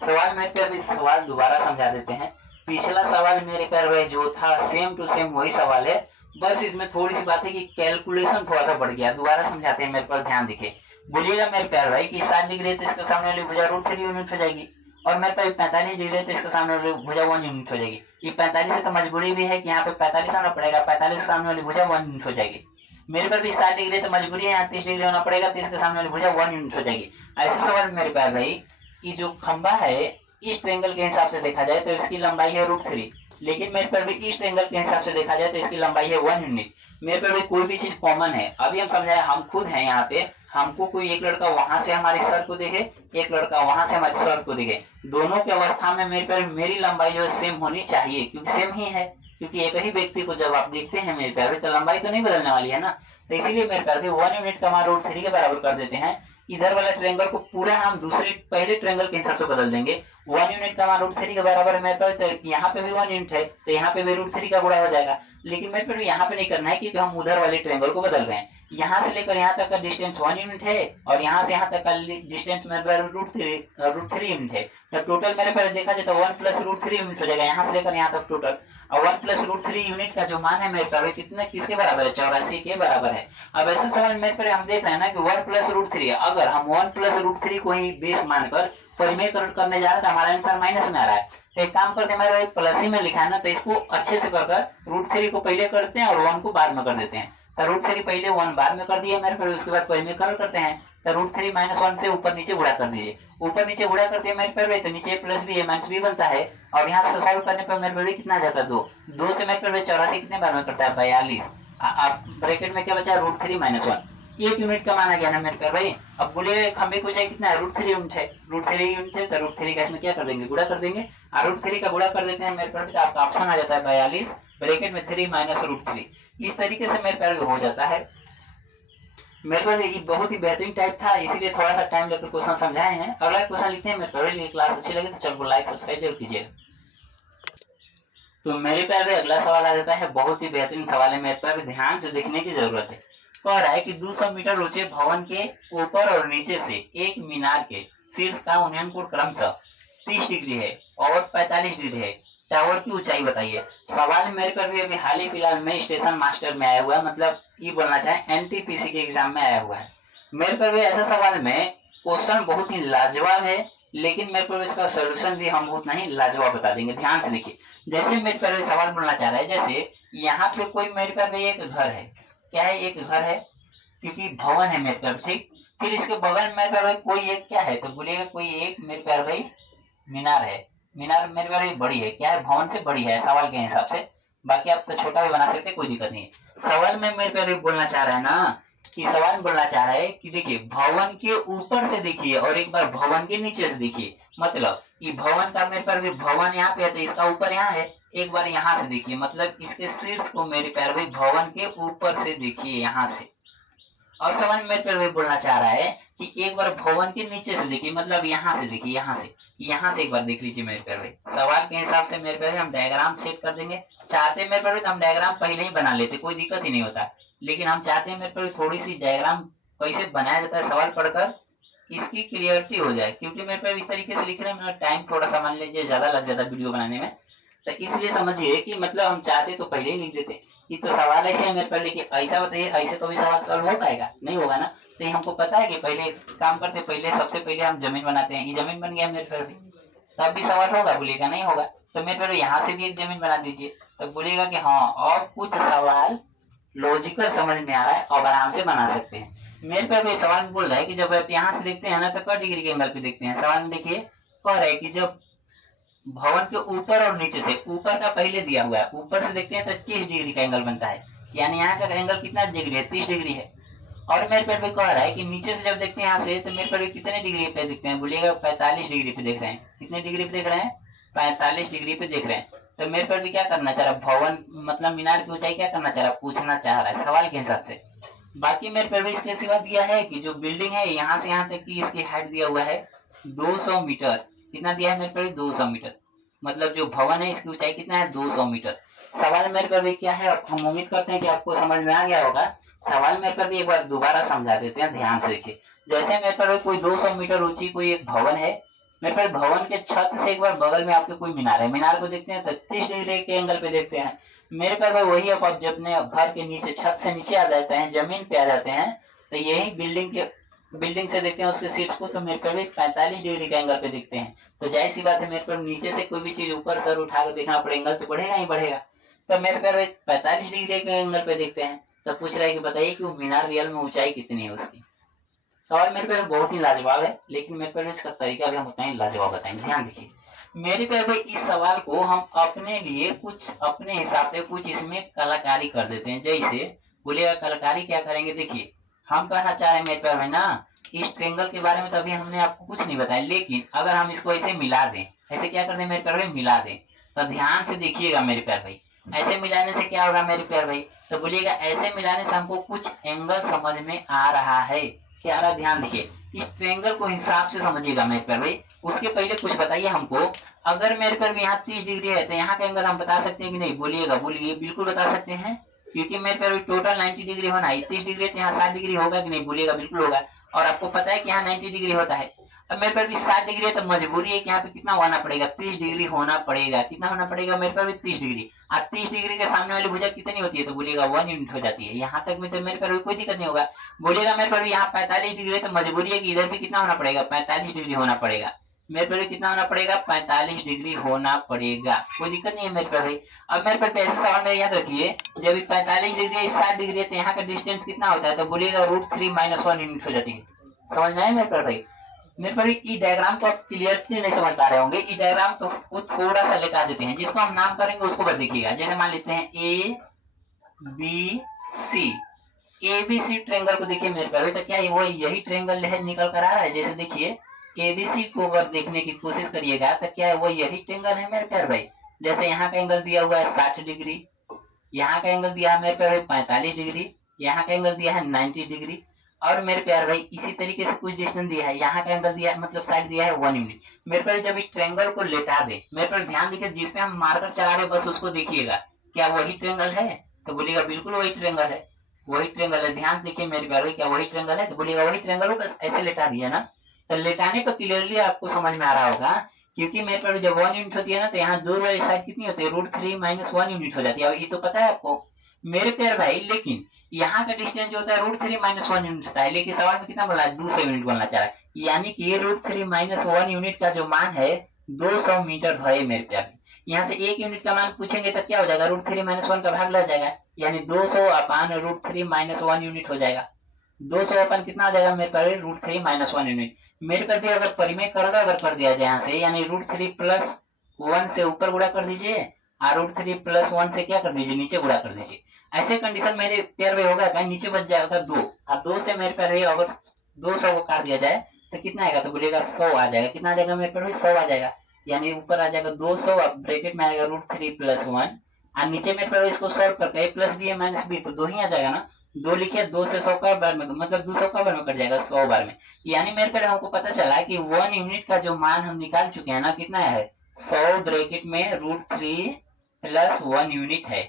सवाल मेरे पे अभी सवाल दोबारा समझा देते हैं। पिछला सवाल मेरे प्यारे भाई जो था सेम टू सेम वही सवाल है, बस इसमें थोड़ी सी बात है कि कैलकुलेशन थोड़ा सा बढ़ गया। दोबारा समझाते हैं, मेरे पर ध्यान दीजिए। बोलिएगा मेरे प्यारे भाई कि 60 डिग्री है तो इसके सामने वाली भुजा √3 यूनिट हो जाएगी, और मेरे पास 45 डिग्री है तो इसके सामने वाली भुजा 1 यूनिट हो जाएगी। ये 45 है तो मजबूरी भी है कि यहाँ पे 45 होना पड़ेगा, 45 सामने वाली भुजा 1 यूनिट हो जाएगी। मेरे पर भी 60 डिग्री है तो मजबूरी है यहाँ 30 डिग्री होना पड़ेगा, तो इसके सामने वाली भुजा 1 यूनिट हो जाएगी। ऐसे सवाल मेरे प्यारे भाई, ये जो खंबा है इस ट्रेंगल के हिसाब से देखा जाए तो इसकी लंबाई है √3, लेकिन मेरे पर भी इस ट्रेंगल के हिसाब से देखा जाए तो इसकी लंबाई है 1 यूनिट। मेरे पर भी कोई भी चीज कॉमन है। अभी हम समझाए, हम खुद हैं यहाँ पे, हमको कोई एक लड़का वहां से हमारे सर को देखे, एक लड़का वहां से हमारे सर को देखे, दोनों की अवस्था में मेरे पर मेरी लंबाई जो है सेम होनी चाहिए, क्योंकि सेम ही है। क्योंकि एक ही व्यक्ति को जब आप देखते हैं मेरे प्यारे, तो लंबाई तो नहीं बदलने वाली है ना। तो इसीलिए मेरे प्यारे 1 यूनिट का मान √3 के बराबर कर देते हैं। इधर वाला ट्रेंगल को पूरा हम दूसरे पहले ट्रेंगल के हिसाब से बदल देंगे। 1 यूनिट का मान √3 के बराबर है मेरे पास, तो यहाँ पे भी 1 यूनिट है तो यहाँ पे भी √3 का गुणा हो जाएगा। लेकिन मेरे पे यहाँ पे नहीं करना है, क्योंकि हम उधर वाले ट्रेंगल को बदल रहे हैं। यहाँ से लेकर यहाँ तक का डिस्टेंस 1 यूनिट है, और यहाँ से यहाँ तक का डिस्टेंस मेरे पास √3 यूनिट है। तो टोटल मेरे पास देखा जाए तो 1 + √3 यूनिट हो जाएगा, यहाँ से लेकर यहाँ तक टोटल। और 1 + √3 यूनिट का जो मान है मेरे पास कितने किसके बराबर है? 84 के बराबर है। अब ऐसे सवाल मेरे पर हम देख रहे हैं ना कि 1 + √3, अगर हम 1 + √3 को ही बेस मानकर परिमेयकरण करने जा रहे हैं तो हमारा आंसर माइनस में आ रहा है। तो एक काम करते हैं, मेरा प्लस ही में लिखा है ना, तो इसको अच्छे से कर √3 को पहले करते हैं और 1 को बाद में कर देते हैं। तो √3 पहले 1 बाद में कर दिया मेरे, फिर उसके बाद परिमेयकरण करते हैं। तो √3 - 1 से ऊपर नीचे गुणा कर दीजिए, ऊपर नीचे गुणा करते हैं मेरे पर, तो नीचे प्लस भी है माइनस भी बनता है। और यहाँ से सॉल्व करने पर मेरे पर कितना जाता है? 2 से मेरे पर 84 कितने बार में करता है? 42। अब ब्रैकेट में क्या बचा? √3 - 1, 1 यूनिट का माना गया ना मेरे प्यार भाई। अब बोले खंबे को चाहिए कितना है? √3 यूनिट है, √3 यूनिट है, तो √3 का इसमें क्या कर देंगे? गुणा कर देंगे, और √3 का गुणा कर देते हैं मेरे प्यार, तो आपका ऑप्शन आ जाता है 42, ब्रैकेट में 3 - √3। इस तरीके से मेरे प्यार हो जाता है। मेरे प्यार ये बहुत ही बेहतरीन टाइप था, इसीलिए थोड़ा सा टाइम लेकर क्वेश्चन समझाए हैं। अगला क्वेश्चन लिखते हैं मेरे प्यार। ये क्लास अच्छी लगे तो चैनल को लाइक सब्सक्राइब जरूर कीजिएगा। तो मेरे प्यार अगला सवाल आ जाता है, बहुत ही बेहतरीन सवाल है मेरे प्यार, ध्यान से देखने की जरूरत है। कह रहा है कि 200 मीटर ऊंचे भवन के ऊपर और नीचे से एक मीनार के शीर्ष का उन्नयन कोण क्रमशः 30 डिग्री है और 45 डिग्री है। टावर की ऊंचाई बताइए। सवाल मेरे पर भी अभी हाल ही फिलहाल में स्टेशन मास्टर में आया हुआ है, मतलब ये बोलना चाहे एनटीपीसी के एग्जाम में आया हुआ है। मेरे पर भी ऐसा सवाल में क्वेश्चन बहुत ही लाजवाब है, लेकिन मेरे पर इसका सोल्यूशन भी हम बहुत नहीं लाजवाब बता देंगे। ध्यान से देखिए, जैसे मेरे पर सवाल बोलना चाह रहा है, जैसे यहाँ पे कोई मेरे पर भी एक घर है, क्या है? एक घर है, क्योंकि भवन है मेरे प्यार, ठीक। फिर इसके बगल में मेरे प्यार कोई एक क्या है? तो बोलिएगा कोई एक मेरे प्यार भाई मीनार है। मीनार मेरे प्यार बड़ी है, क्या है? भवन से बड़ी है सवाल के हिसाब से। बाकी आप तो छोटा भी बना सकते, कोई दिक्कत नहीं है। सवाल में मेरे प्यार बोलना चाह रहा है ना, कि सवाल बोलना चाह रहा है कि देखिए भवन के ऊपर से देखिए और एक बार भवन के नीचे से देखिए। मतलब ये भवन का मेरे प्यार भवन यहाँ पे है, तो इसका ऊपर यहाँ है। एक बार यहाँ से देखिए, मतलब इसके शीर्ष को मेरे प्यार भाई भवन के ऊपर से देखिए यहाँ से। और सवाल मेरे प्यार भाई बोलना चाह रहा है कि एक बार भवन के नीचे से देखिए, मतलब यहाँ से देखिए, यहाँ से एक बार देख लीजिए मेरे प्यार भाई। सवाल के हिसाब से मेरे प्यार हम डायग्राम सेट कर देंगे। चाहते मेरे प्यार तो हम डायग्राम पहले ही बना लेते, कोई दिक्कत ही नहीं होता। लेकिन हम चाहते हैं मेरे प्यार थोड़ी सी डायग्राम कैसे बनाया जाता है सवाल पढ़कर, इसकी क्लियरिटी हो जाए। क्योंकि मेरे प्यार इस तरीके से लिख रहे हैं, मेरा टाइम थोड़ा सा मान लीजिए ज्यादा लग जाता वीडियो बनाने में, तो इसलिए समझिए कि मतलब हम चाहते तो पहले ही लिख देते। ये तो सवाल ऐसे है मेरे पर, लेकिन ऐसा बताइए ऐसे कभी सवाल सॉल्व हो पाएगा? नहीं होगा ना। तो हमको पता है कि पहले काम करते, पहले सबसे पहले हम जमीन बनाते हैं। ये जमीन बन गया मेरे पर भी, तब भी सवाल होगा? बोलिएगा नहीं होगा। तो मेरे पर यहाँ से भी एक जमीन बना दीजिए, तो बोलिएगा कि हाँ और कुछ सवाल लॉजिकल समझ में आ रहा है और आराम से बना सकते हैं। मेरे पे भी सवाल बोल रहा है कि जब आप यहाँ से देखते हैं ना तो क डिग्री के एंगल पे देखते हैं। सवाल में देखिए कह रहा है कि जब भवन के ऊपर और नीचे से, ऊपर का पहले दिया हुआ है, ऊपर से देखते हैं तो 30 डिग्री का एंगल बनता है, यानी यहाँ का एंगल कितना डिग्री है? 30 डिग्री है। और मेरे पेड़ पे कह रहा है कि नीचे से जब देखते हैं यहाँ से, तो मेरे पेड़ कितने डिग्री पे देखते हैं? बोलिएगा 45 डिग्री पे देख रहे हैं। कितने डिग्री पे देख रहे हैं? 45 डिग्री पे देख रहे हैं। तो मेरे पेड़ भी क्या करना चाह रहा है? भवन मतलब मीनार की ऊंचाई क्या करना चाह रहा है? पूछना चाह रहा है सवाल के हिसाब से। बाकी मेरे पेड़ भी इसके सिवा दिया है कि जो बिल्डिंग है यहाँ से यहाँ तक की इसकी हाइट दिया हुआ है 200 मीटर। कितना दिया है मेरे पेड़? 200 मीटर। मतलब जो भवन है इसकी ऊंचाई कितना है? 200 मीटर। सवाल मेरे पर भी क्या है, हम उम्मीद करते हैं कि आपको समझ में आ गया होगा। सवाल मेरे पर भी एक बार दोबारा समझा देते हैं, ध्यान से देखिए। जैसे मेरे पर कोई 200 मीटर ऊंची कोई एक भवन है, मेरे पास भवन के छत से एक बार बगल में आपके कोई मीनार है, मीनार को देखते हैं तो 30 डिग्री के एंगल पे देखते हैं। मेरे पास भाई वही आप जब अपने घर के नीचे छत से नीचे आ जाते हैं, जमीन पे आ जाते हैं, तो यही बिल्डिंग से देखते हैं उसके सीट्स को, तो मेरे पर भी 45 डिग्री के एंगल पे दिखते हैं। तो जाहिर सी बात है मेरे पर नीचे से कोई भी चीज ऊपर सर उठाकर देखना पड़ेगा, एंगल तो बढ़ेगा ही बढ़ेगा। तो मेरे पर 45 डिग्री के एंगल पे देखते हैं। तो पूछ रहा है कि बताइए कि वो मीनार रियल में ऊंचाई कितनी है उसकी। सवाल मेरे पे बहुत ही लाजवाब है, लेकिन मेरे पे इसका तरीका भी हम उतना ही लाजवाब बताएंगे। ध्यान देखिए मेरे पे भाई, इस सवाल को हम अपने लिए कुछ अपने हिसाब से कुछ इसमें कलाकारी कर देते हैं। जैसे बोलिएगा कलाकारी क्या करेंगे, देखिए हम कहना चाह रहे हैं मेरे पे भाई ना, इस ट्रेंगल के बारे में तो अभी हमने आपको कुछ नहीं बताया, लेकिन अगर हम इसको ऐसे मिला दें, ऐसे क्या कर दें मेरे प्यार भाई, मिला दें, तो ध्यान से देखिएगा मेरे प्यार भाई, ऐसे मिलाने से क्या होगा मेरे प्यार भाई, तो बोलिएगा ऐसे मिलाने से हमको कुछ एंगल समझ में आ रहा है। क्या आ रहा, ध्यान देखिए, इस ट्रेंगल को हिसाब से समझिएगा मेरे प्यार भाई। उसके पहले कुछ बताइए हमको, अगर मेरे प्यार भाई यहाँ 30 डिग्री है तो यहाँ का एंगल हम बता सकते हैं कि नहीं, बोलिएगा, बोलिए, बिल्कुल बता सकते हैं, क्योंकि मेरे प्यार भाई टोटल 90 डिग्री होना है, 30 डिग्री है तो यहाँ 60 डिग्री होगा कि नहीं, बोलिएगा बिल्कुल होगा। और आपको पता है कि यहाँ 90 डिग्री होता है। अब मेरे पर भी 60 डिग्री है तो मजबूरी है कि यहाँ पे कितना होना पड़ेगा, 30 डिग्री होना पड़ेगा। कितना होना पड़ेगा मेरे पर भी 30 डिग्री। और 30 डिग्री के सामने वाली भुजा कितनी होती है, तो बोलिएगा 1 यूनिट हो जाती है। यहाँ तक में तो मेरे पर भी कोई दिक्कत नहीं होगा। बोलिएगा मेरे पर भी यहाँ 45 डिग्री है तो मजबूरी है कि इधर भी कितना होना पड़ेगा, 45 डिग्री होना पड़ेगा। मेरे पर भी कितना होना पड़ेगा, 45 डिग्री होना पड़ेगा। कोई दिक्कत नहीं है मेरे पर भी। अब मेरे पर ऐसे सवाल में याद रखिए, जब 45 डिग्री 60 डिग्री है तो यहाँ का डिस्टेंस कितना होता है, तो बोलिएगा √3 - 1 यूनिट हो जाती है। समझ में आया मेरे पर भाई। मेरे पर ई डायग्राम को आप क्लियरली नहीं समझ पा रहे होंगे। ई डायग्राम तो वो थोड़ा सा लेटा देते हैं, जिसको हम नाम करेंगे उसको बस देखिएगा। जैसे मान लेते हैं ABC, ABC ट्रेंगल को देखिए मेरे पर, तो क्या वो यही ट्रेंगल निकल कर आ रहा है। जैसे देखिए ABC को अगर देखने की कोशिश करिएगा तो क्या वो यही ट्रेंगल है मेरे प्यार भाई। जैसे यहाँ का एंगल दिया हुआ है 60 डिग्री, यहाँ का एंगल दिया है मेरे प्यार भाई 45 डिग्री, यहाँ का एंगल दिया है 90 डिग्री, और मेरे प्यार भाई इसी तरीके से कुछ डिस्टेंस दिया है, यहाँ का एंगल दिया है, मतलब साइड दिया है 1 यूनिट। मेरे पर जब इस ट्रेंगल को लेटा दे, मेरे पर ध्यान देखिए, जिसमें हम मार्कर चला रहे बस उसको देखिएगा, क्या वही ट्रेंगल है, तो बोलिएगा बिल्कुल वही ट्रेंगल है, वही ट्रेंगल है। ध्यान देखिए मेरे प्यार भाई, क्या वही ट्रेंगल है, तो बोलिएगा वही ट्रेंगल हो, बस ऐसे लेटा दिया ना। तो लेटाने पर क्लियरली आपको समझ में आ रहा होगा, क्योंकि मेरे पर जब 1 यूनिट होती है ना, तो यहाँ दूर वाली साइड कितनी होती है, √3 - 1 यूनिट हो जाती है। अब ये तो पता है आपको मेरे प्यार भाई, लेकिन यहाँ का डिस्टेंस जो होता है √3 - 1 यूनिट होता है, लेकिन सवाल में कितना बोला है, 200 यूनिट बोलना चाह रहा है। यानी कि √3 - 1 यूनिट का जो मान है 200 मीटर है मेरे प्यार। यहाँ से 1 यूनिट का मान पूछेंगे तो क्या हो जाएगा, √3 - 1 का भाग लग जाएगा, यानी 200 अपान √3 - 1 यूनिट हो जाएगा। 200 अपन कितना आ जाएगा मेरे पर, √3 - 1 यूनिट। मेरे पर भी अगर परिमेय कर्ण अगर कर दिया जाए यहाँ से, यानी √3 + 1 से ऊपर गुणा कर दीजिए, और √3 + 1 से क्या कर दीजिए, नीचे गुणा कर दीजिए। ऐसे कंडीशन मेरे पैर में होगा क्या, नीचे बच जाएगा 2, और 2 से मेरे पैर में अगर 200 को काट दिया जाए तो कितना आएगा, तो बोलिएगा 100 आ जाएगा। कितना आ जाएगा मेरे पैर में, 100 आ जाएगा। यानी ऊपर आ जाएगा 200, और ब्रैकेट में आएगा √3 + 1, और नीचे मेरे पैर इसको सॉल्व करके a + b है -b, तो 2 ही आ जाएगा ना। 2 लिखिए, 2 से 100 का बार में, मतलब 200 का बार में कट जाएगा, 100 बार में। यानी मेरे पैर हमको पता चला कि 1 यूनिट का जो मान हम निकाल चुके हैं ना, कितना है, 100 ब्रैकेट में √3 + 1 यूनिट है।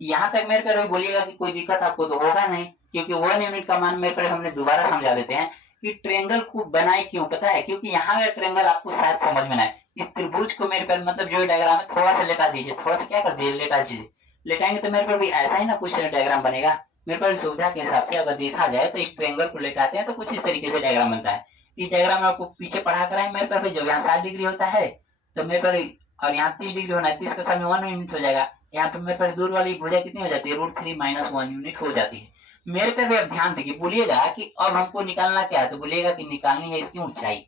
यहाँ तक मेरे पर बोलिएगा कि कोई दिक्कत आपको तो होगा नहीं, क्योंकि 1 यूनिट का मान मेरे पर हमने दोबारा समझा देते हैं कि ट्रेंगल को बनाए क्यों, पता है, क्योंकि यहाँ का ट्रेंगल आपको शायद समझ में ना आए। इस त्रिभुज को मेरे पर, मतलब जो डायग्राम है थोड़ा सा लेटा दीजिए, थोड़ा सा क्या कर दीजिए, लेटा दीजिए। लेटाएंगे तो मेरे पर भी ऐसा ही ना कुछ डायग्राम बनेगा। मेरे पर सुविधा के हिसाब से अगर देखा जाए तो इस ट्रेंगल को लेटाते हैं तो कुछ इस तरीके से डायग्राम बनता है। इस डायग्राम में आपको पीछे पढ़ा कर मेरे पर जब यहाँ 60 डिग्री होता है तो मेरे पर, और यहाँ 30 डिग्री होना है, 30 के सामने 1 यूनिट हो जाएगा। यहाँ पे मेरे पर दूर वाली भुजा कितनी हो जाती है, √3 - 1 यूनिट हो जाती है। मेरे पे भी अब ध्यान देखिए, बोलिएगा कि अब हमको निकालना क्या है, तो बोलिएगा कि निकालनी है इसकी ऊंचाई।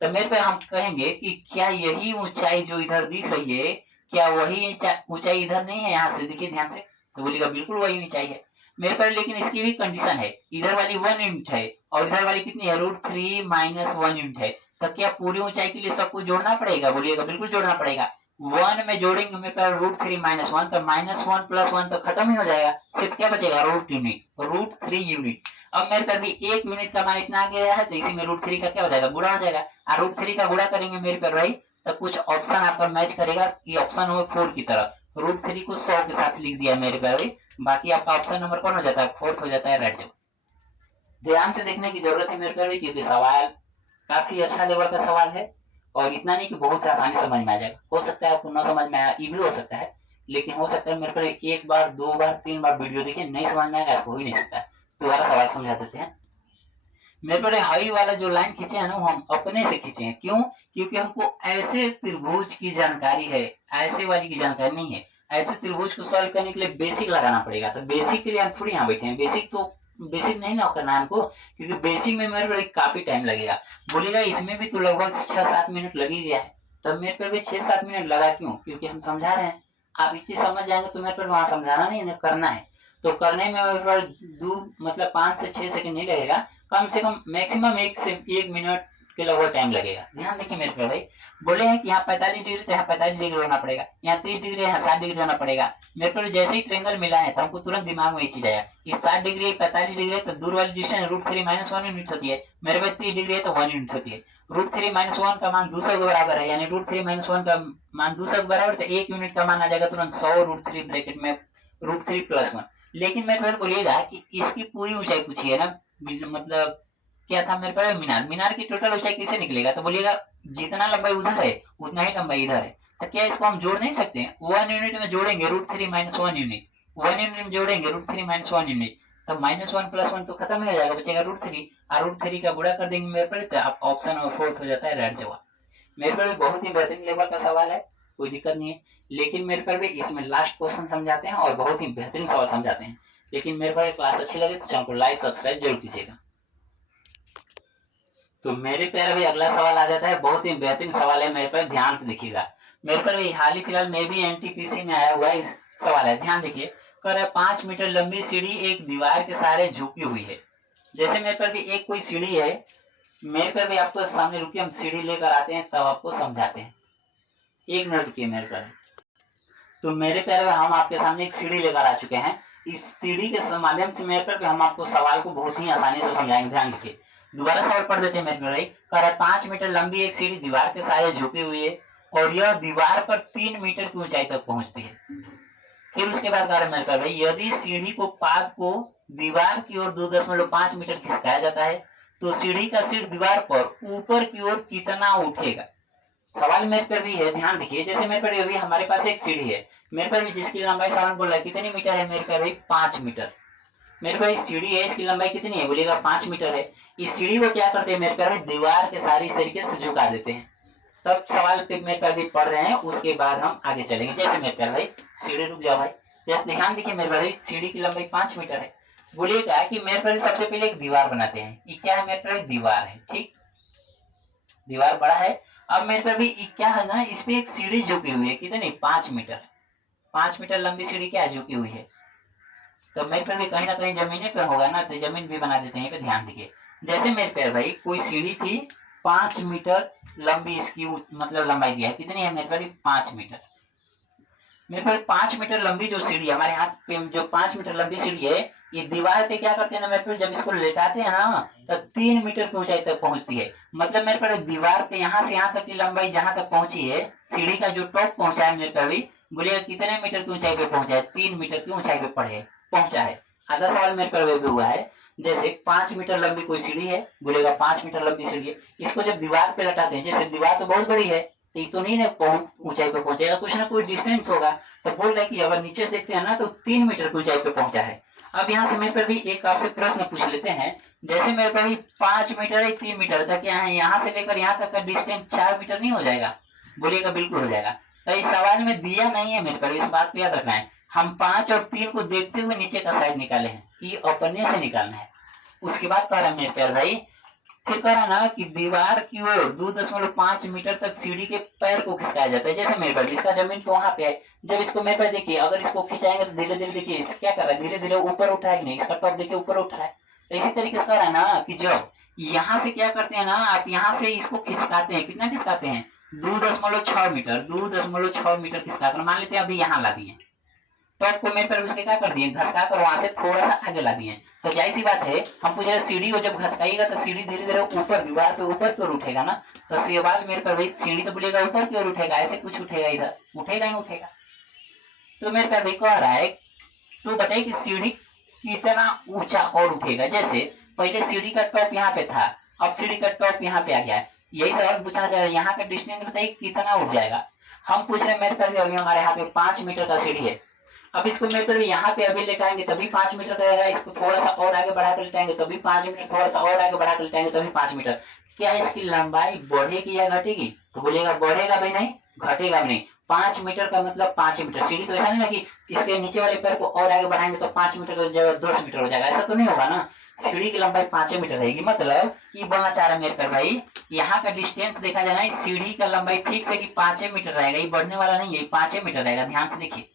तो मेरे पे हम कहेंगे कि क्या यही ऊंचाई जो इधर दिख रही है, क्या वही ऊंचाई इधर नहीं है, यहाँ से देखिए ध्यान से, तो बोलिएगा बिल्कुल वही ऊंचाई है मेरे पर। लेकिन इसकी भी कंडीशन है, इधर वाली 1 यूनिट है और इधर वाली कितनी है, √3 - 1 यूनिट है। तो क्या पूरी ऊंचाई के लिए सबको जोड़ना पड़ेगा, बोलिएगा बिल्कुल जोड़ना पड़ेगा। 1 में जोड़ेंगे मेरे पास √3 - 1, तो -1 + 1 तो खत्म ही हो जाएगा, सिर्फ क्या बचेगा, √3 यूनिट। अब मेरे पास भी 1 यूनिट का मान इतना आ गया है, तो इसी में √3 का क्या हो जाएगा, गुणा हो जाएगा। और √3 का गुणा करेंगे मेरे पर भाई, तो कुछ ऑप्शन आपका मैच करेगा। ये ऑप्शन नंबर 4 की तरफ √3 को 100 के साथ लिख दिया मेरे पर भाई। बाकी आपका ऑप्शन नंबर कौन हो जाता है, 4th हो जाता है, राइट जवाब। ध्यान से देखने की जरूरत है मेरे पर, क्योंकि सवाल काफी अच्छा लेवल का सवाल है। और इतना नहीं कि बहुत आसानी से समझ में आ जाएगा, हो सकता है आपको ना समझ में आया, ये भी हो सकता है, लेकिन हो सकता है मेरे पर एक बार, दो बार, तीन बार वीडियो देखिए, नहीं समझ में आएगा, ऐसा हो ही नहीं सकता। दोबारा सवाल समझा देते हैं। मेरे पर हाई वाला जो लाइन खींचे हैं ना, वो हम अपने से खींचे हैं। क्यों? क्योंकि हमको ऐसे त्रिभुज की जानकारी है, ऐसे वाली की जानकारी नहीं है। ऐसे त्रिभुज को सॉल्व करने के लिए बेसिक लगाना पड़ेगा, तो बेसिक के लिए हम थोड़ी यहाँ बैठे हैं। बेसिक नहीं ना करना है हमको, क्योंकि बेसिक में मेरे पर काफी टाइम लगेगा। बोलेगा इसमें भी तो लगभग 6-7 मिनट लग ही गया है, तब मेरे पर भी 6-7 मिनट लगा। क्यों? क्योंकि हम समझा रहे हैं। आप इस चीज समझ जाएंगे तो मेरे पर वहां समझाना नहीं है, करना है। तो करने में मेरे पर 5 से 6 सेकंड नहीं लगेगा, कम से कम मैक्सिमम 1 मिनट के लगभग टाइम लगेगा। ध्यान देखिए मेरे पर भाई, बोले हैं कि यहाँ 45 डिग्री तो यहाँ 45 डिग्री होना पड़ेगा, यहाँ 30 डिग्री यहाँ 60 डिग्री होना पड़ेगा। मेरे पर जैसे ही ट्रेंगल मिला है तो हमको तुरंत दिमाग में ये चीज आया, इस 60 डिग्री 45 डिग्री है तो दूर वाली डिस्टेंस √3 - 1 यूनिट होती है। मेरे पास 30 डिग्री है तो 1 यूनिट होती है। √3 - 1 का मान 200 के बराबर है, यानी √3 - 1 का मान 200 के बराबर, तो 1 यूनिट का मान आ जाएगा तुरंत 100 √3 ब्रैकेट में √3 + 1। लेकिन मेरे पर बोलिएगा कि इसकी पूरी ऊंचाई पूछी है ना, मतलब क्या था मेरे पास, मीनार की टोटल ऊंचाई कैसे निकलेगा? तो बोलिएगा जितना लंबाई उधर है उतना ही लंबाई इधर है, तो क्या इसको हम जोड़ नहीं सकते हैं? 1 यूनिट में जोड़ेंगे √3 - 1 यूनिट, 1 यूनिट में जोड़ेंगे √3 - 1 यूनिट, तब -1 + 1 तो खत्म हो जाएगा, बचेगा √3, और √3 का गुणा कर देंगे मेरे पर, तो आप ऑप्शन और 4 हो जाता है राइट जवाब। मेरे पर बहुत ही बेहतरीन लेवल का सवाल है, कोई दिक्कत नहीं है। लेकिन मेरे पर भी इसमें लास्ट क्वेश्चन समझाते हैं और बहुत ही बेहतरीन सवाल समझाते हैं। लेकिन मेरे पर क्लास अच्छी लगे तो चैनल को लाइक सब्सक्राइब जरूर कीजिएगा। तो मेरे पर भी अगला सवाल आ जाता है, बहुत ही बेहतरीन सवाल है मेरे पर, ध्यान से देखिएगा। मेरे पर भी हाल ही फिलहाल में भी एनटीपीसी में आया हुआ है इस सवाल है, ध्यान देखिए। कह रहा है 5 मीटर लंबी सीढ़ी एक दीवार के सहारे झुकी हुई है। जैसे मेरे पर भी एक कोई सीढ़ी है, मेरे पर भी आपको सामने रुकिए, हम सीढ़ी लेकर आते हैं तब आपको समझाते हैं। 1 मिनट रुकिए मेरे पर। तो मेरे पैर में हम आपके सामने एक सीढ़ी लेकर आ चुके हैं। इस सीढ़ी के माध्यम से मेरे पर हम आपको सवाल को बहुत ही आसानी से समझाएंगे। ध्यान रखिए, दोबारा सवाल पढ़ देते हैं मेरे पर। कह रहा 5 मीटर लंबी एक सीढ़ी दीवार के सहारे झुकी हुई है और यह दीवार पर 3 मीटर की ऊंचाई तक पहुंचती है। फिर उसके बाद कह रहा मेरे पर यदि सीढ़ी को पाद को दीवार की ओर 2.5 मीटर खिसकाया जाता है तो सीढ़ी का शीर्ष दीवार पर ऊपर की ओर कितना उठेगा? सवाल मेरे पर भी है, ध्यान देखिए। जैसे मेरे पर अभी हमारे पास एक सीढ़ी है, मेरे पर भी जिसकी लंबाई सवाल बोल रहा है कितनी मीटर है, मेरे पर भी 5 मीटर। मेरे पर इस सीढ़ी है, इसकी लंबाई कितनी है, बोलेगा 5 मीटर है। इस सीढ़ी को क्या करते हैं मेरे पर दीवार के सारी तरीके से झुका देते हैं। तब सवाल पे मेरे पर भी पढ़ रहे हैं, उसके बाद हम आगे चलेंगे। जैसे मेरे पर भाई सीढ़ी, रुक जाओ भाई, जैसे ध्यान देखिए मेरे पर सीढ़ी की लंबाई 5 मीटर है। बोलेगा कि मेरे पर सबसे पहले एक दीवार बनाते हैं। ये क्या है, मेरे पर दीवार है, ठीक, दीवार बड़ा है। अब मेरे पर भी क्या है ना, इस पे एक सीढ़ी झुकी हुई है, कितनी, 5 मीटर। 5 मीटर लंबी सीढ़ी क्या झुकी हुई है, तो मेरे पर भी कहीं ना कहीं जमीने पे होगा ना, तो जमीन भी बना देते हैं। यहाँ पे ध्यान दीजिए, जैसे मेरे पर भाई कोई सीढ़ी थी 5 मीटर लंबी, इसकी मतलब लंबाई दिया है कितनी है मेरे पर, 5 मीटर। मेरे पर 5 मीटर लंबी जो सीढ़ी है हमारे हाथ पे, जो 5 मीटर लंबी सीढ़ी है, ये दीवार पे क्या करते हैं ना मेरे पर, जब इसको लेटाते हैं ना तो 3 मीटर की ऊंचाई तक पहुंचती है। मतलब मेरे पर दीवार पे यहाँ से यहाँ तक की लंबाई जहां तक पहुंची है, सीढ़ी का जो टॉप पहुंचा है मेरे पर भी, बोलिएगा कितने मीटर की ऊंचाई पे पहुंचा है, 3 मीटर की ऊंचाई पे पहुंचा है। आधा सवाल मेरे पर भी हुआ है। जैसे 5 मीटर लंबी कोई सीढ़ी है, बोलेगा 5 मीटर लंबी सीढ़ी है, इसको जब दीवार पे लटाते हैं, जैसे दीवार तो बहुत बड़ी है, तो ये तो नहीं ऊंचाई पे पहुंचेगा, कुछ ना कुछ डिस्टेंस होगा। तो बोल रहा है कि अगर नीचे से देखते हैं ना तो 3 मीटर की ऊंचाई पे पहुंचा है। अब यहाँ से मेरे पर भी एक आपसे प्रश्न पूछ लेते हैं। जैसे मेरे पर भी 5 मीटर है, 3 मीटर तक, यहाँ से लेकर यहाँ तक का डिस्टेंस 4 मीटर नहीं हो जाएगा? बोलिएगा बिल्कुल हो जाएगा। तो इस सवाल में दिया नहीं है मेरे पर, इस बात को याद रखना है। हम 5 और 3 को देखते हुए नीचे का साइड निकाले हैं, कि अपने से निकालना है। उसके बाद कह रहा मेरे पर भाई, फिर कह रहा ना कि दीवार की ओर 2.5 मीटर तक सीढ़ी के पैर को खिसकाया जाता है। जैसे मेरे पर इसका जमीन तो वहां पे है, जब इसको मेरे पर देखिए, अगर इसको खिंचाएंगे तो धीरे धीरे देखिए क्या कर रहा है, धीरे धीरे ऊपर उठ रहा है, नहीं इसका टॉप देखिए ऊपर उठ रहा है। तो इसी तरीके से कह रहा है ना कि जब यहाँ से क्या करते हैं ना, आप यहाँ से इसको खिसकाते हैं, कितना खिसकाते हैं, 2.6 मीटर, 2.6 मीटर खिसकाकर मान लेते हैं अभी यहाँ ला दिए, टॉप को मेरे पर उसके क्या कर दिए, घसका कर वहां से थोड़ा सा आगे ला दिए। तो जाहिर सी बात है, हम पूछ रहे सीढ़ी को जब घसकाइएगा तो सीढ़ी धीरे धीरे ऊपर दीवार पे ऊपर की ओर उठेगा ना। तो सवाल मेरे पर भाई सीढ़ी तो बोलेगा ऊपर की ओर उठेगा, ऐसे कुछ उठेगा, इधर उठेगा ही उठेगा। तो मेरे पर भाई कह रहा है, तो बताइए कि सीढ़ी कितना ऊंचा और उठेगा। जैसे पहले सीढ़ी का टॉप यहाँ पे था, अब सीढ़ी का टॉप यहाँ पे आ गया है, यही सवाल पूछना चाह रहे हैं, यहाँ का डिस्टेंस बताइए कितना उठ जाएगा। हम पूछ रहे हैं मेरे पर भी अभी हमारे यहाँ पे 5 मीटर का सीढ़ी है। अब इसको मेरे पर भी यहाँ पे अभी लेटाएंगे तभी 5 मीटर का रहेगा, इसको थोड़ा सा और आगे बढ़ा कर लेटाएंगे तभी 5 मीटर, थोड़ा सा और आगे बढ़ा कर लेटाएंगे तभी 5 मीटर। क्या इसकी लंबाई बढ़ेगी या घटेगी? तो बोलिएगा बढ़ेगा भी नहीं, घटेगा भी नहीं। 5 मीटर का मतलब 5 मीटर। सीढ़ी तो ऐसा नहीं ना कि इसके नीचे वाले पैर को और आगे बढ़ाएंगे तो 5 मीटर की जगह 10 मीटर हो जाएगा, ऐसा तो नहीं होगा ना। सीढ़ी की लंबाई 5 मीटर रहेगी। मतलब ये बोलना चाह रहा है मेरे पर भाई, यहाँ का डिस्टेंस देखा जाए ना, सीढ़ी का लंबाई फिक्स है कि 5 मीटर रहेगा, ये बढ़ने वाला नहीं है, 5 मीटर रहेगा। ध्यान से देखिए।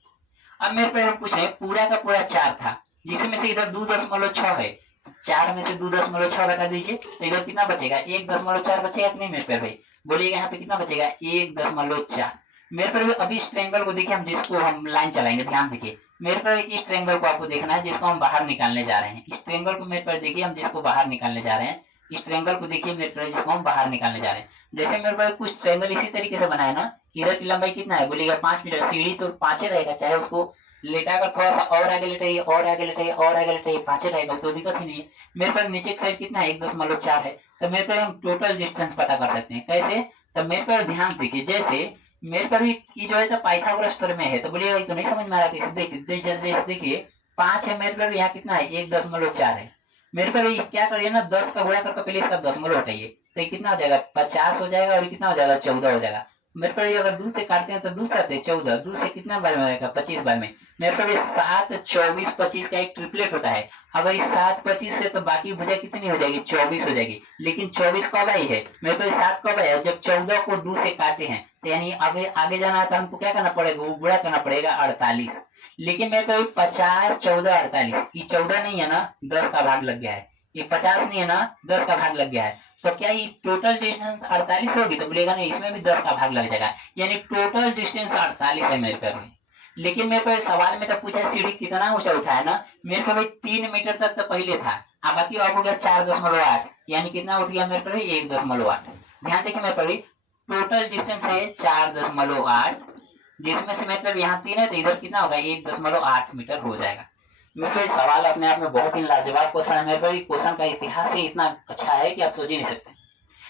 अब मेरे पे हम पूछ रहे हैं पूरा का पूरा 4 था, जिसमें से इधर 2.6 है, 4 में से 2.6 घटा दीजिए तो इधर कितना बचेगा? 1.4 बचेगा कि नहीं मेरे पे भाई? बोलिएगा यहाँ पे कितना बचेगा? 1.4। मेरे पर अभी इस ट्रायंगल को देखिए, हम जिसको हम लाइन चलाएंगे, ध्यान देखिए मेरे पर इस ट्रायंगल को आपको देखना है जिसको हम बाहर निकालने जा रहे हैं। इस ट्रायंगल को मेरे पर देखिए, हम जिसको बाहर निकालने जा रहे हैं, इस ट्रायंगल को देखिए मेरे पर जिसको हम बाहर निकालने जा रहे हैं। जैसे मेरे पर कुछ ट्रायंगल इसी तरीके से बनाया ना, इधर की लंबाई कितना है? बोलिएगा 5 मीटर। सीढ़ी तो 5 रहेगा, चाहे उसको लेटाकर थोड़ा सा और आगे लेटाइए, और आगे लेटाइए, और आगे लेटाइए, 5 रहेगा, तो दिक्कत ही नहीं है। मेरे पर नीचे की साइड कितना है? 1.4 है। तो मेरे पर हम टोटल डिस्टेंस पता कर सकते हैं। कैसे? तो मेरे पर ध्यान देखिए, जैसे मेरे पर भी ये जो है तो पाइथागोरस प्रमेय है, तो बोलिएगा तो नहीं समझ में आ रहा कैसे? देखिए देखिए 5 है मेरे पर, यहाँ कितना है? 1.4 है। मेरे पर क्या करिए ना, 10 का गुणा करके पहले इसका दशमलव हटाइए तो ये कितना हो जाएगा? 50 हो जाएगा, और ये कितना हो जाएगा? 14 हो जाएगा। मेरे पर अगर 2 से काटते हैं तो 2 से आते 14, 2 से कितना बार में आएगा? 25 बार में। मेरे पर 7, 24, 25 का एक ट्रिपलेट होता है। अगर इस 7, 25 से तो बाकी भुजा कितनी हो जाएगी? 24 हो जाएगी। लेकिन 24 कब आई है? मेरे पर 7 कब आया? जब 14 को 2 से काटे हैं, तो यानी आगे आगे जाना है तो हमको क्या करना पड़ेगा? वो गुणा करना पड़ेगा 48। लेकिन मेरे पर 50, 14, 48, ये 14 नहीं है ना, 10 का भाग लग गया है। ये 50 नहीं है ना, 10 का भाग लग गया है। तो क्या ये टोटल डिस्टेंस 48 होगी? तो बोलेगा नहीं, इसमें भी 10 का भाग लग जाएगा, यानी टोटल डिस्टेंस 48 है मेरे पर में। लेकिन मेरे पर सवाल में तो पूछा सीढ़ी कितना ऊंचा उठा है ना, मेरे पर भाई 3 मीटर तक तो पहले था, अब बाकी अब हो गया 4.8, यानी कितना उठ गया मेरे पर? 1.8। ध्यान देखिए मेरे पर टोटल डिस्टेंस है 4.8, जिसमें से मेरे पर यहाँ 3 है, तो इधर कितना होगा? 1.8 मीटर हो जाएगा। मेरे को सवाल अपने आप में बहुत ही लाजवाब क्वेश्चन है। मेरे को क्वेश्चन का इतिहास ही इतना अच्छा है कि आप सोच ही नहीं सकते।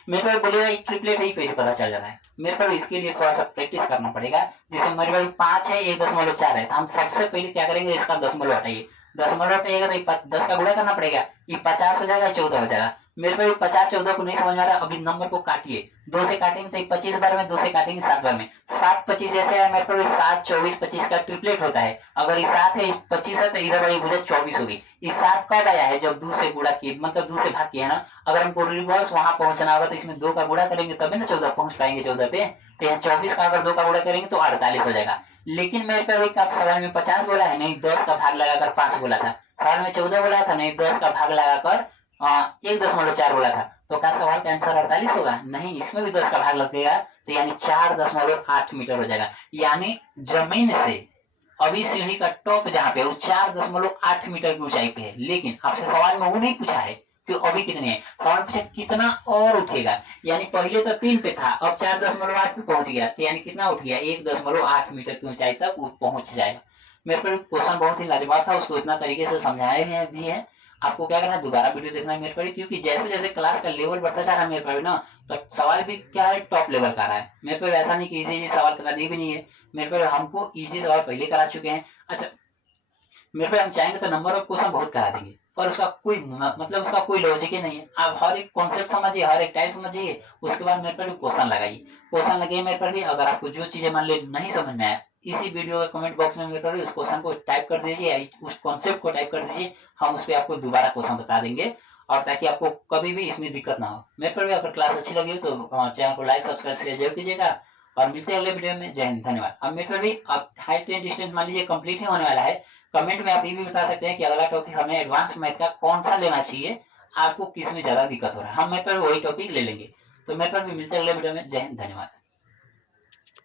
मेरे को बोलेगा एक ट्रिपलेट ही कैसे पता चल जाता है? मेरे को इसके लिए थोड़ा सा प्रैक्टिस करना पड़ेगा। जैसे मेरे पास 5 है, 1.4 है, तो हम सबसे पहले क्या करेंगे? इसका दशमलव हटाइए, दशमलव हटाइएगा तो 10 का गुणा करना पड़ेगा, ये 50 हो जाएगा, 14 हो जाएगा। मेरे को 50, 14 को नहीं समझ में आ रहा, अभी नंबर को काटिए, 2 से काटेंगे तो 25 बार में, 2 से काटेंगे 7 बार में, 7, 25 ऐसे है। मेरे को 7, 24, 25 का ट्रिपलेट होता है। अगर ये 7 है, 25 है, तो इधर वाली भुजा 24 होगी। ये 7 कब आया है? जब 2 से गुणा किए, मतलब 2 से भाग किया ना। अगर हमको रिवर्स वहां पहुंचना होगा तो इसमें 2 का गुणा करेंगे तभी ना 14 पहुंच पाएंगे 14 पे। तो यहाँ 24 का अगर 2 का गुणा करेंगे तो 48 हो जाएगा। लेकिन मेरे पे एक सवाल में 50 बोला है, नहीं 10 का भाग लगाकर 5 बोला था। सवाल में 14 बोला था, नहीं 10 का भाग लगाकर 1.4 बोला था। तो क्या सवाल का आंसर 48 होगा? नहीं, इसमें भी 10 का भाग लगेगा, तो यानी 4.8 मीटर हो जाएगा। यानी जमीन से अभी सीढ़ी का टॉप जहाँ पे वो 4.8 मीटर की ऊंचाई पे है। लेकिन आपसे सवाल में वो नहीं पूछा है कि अभी कितने है, सवाल पूछा कितना और उठेगा। यानी पहले तो 3 पे था, अब 4.8 पे पहुंच गया, तो यानी कितना उठ गया? 1.8 मीटर की ऊंचाई तक वो पहुंच जाएगा। मेरे पर क्वेश्चन बहुत ही लाजवाब था, उसको इतना तरीके से समझाया भी है। आपको क्या करना है? दोबारा वीडियो देखना है मेरे पर, क्योंकि जैसे जैसे क्लास का लेवल बढ़ता जा रहा है मेरे पर ना, तो सवाल भी क्या है? टॉप लेवल का रहा है मेरे पर। ऐसा नहीं कि इजी सवाल करा दिए भी नहीं है मेरे पर, हमको इजी सवाल पहले करा चुके हैं। अच्छा, मेरे पे हम चाहेंगे तो नंबर ऑफ क्वेश्चन बहुत करा देंगे, पर उसका कोई मतलब उसका कोई लॉजिक ही नहीं है। आप हर एक कॉन्सेप्ट समझिए, हर एक टाइप समझिए, उसके बाद मेरे पर भी क्वेश्चन लगाइए। क्वेश्चन लगे मेरे पर भी, अगर आपको जो चीजें मान ली नहीं समझ में आया, इसी वीडियो के कमेंट बॉक्स में मेरे पर उस क्वेश्चन को टाइप कर दीजिए, उस कॉन्सेप्ट को टाइप कर दीजिए, हम उस पर आपको दोबारा क्वेश्चन बता देंगे, और ताकि आपको कभी भी इसमें दिक्कत ना हो। मेरे पर भी अगर क्लास अच्छी लगी हो तो चैनल को लाइक, सब्सक्राइब, शेयर जरूर कीजिएगा, और मिलते हैं अगले वीडियो में। जय हिंद, धन्यवाद। अब मेरे पर भी अब हाई टेन डिस्टेंस मान लीजिए कंप्लीट ही होने वाला है। कमेंट में आप ये भी बता सकते हैं कि अगला टॉपिक हमें एडवांस मैथ का कौन सा लेना चाहिए, आपको किस में ज्यादा दिक्कत हो रहा है, हम मेरे पर वही टॉपिक ले लेंगे। तो मेरे पर भी मिलते हैं अगले वीडियो में। जय हिंद, धन्यवाद।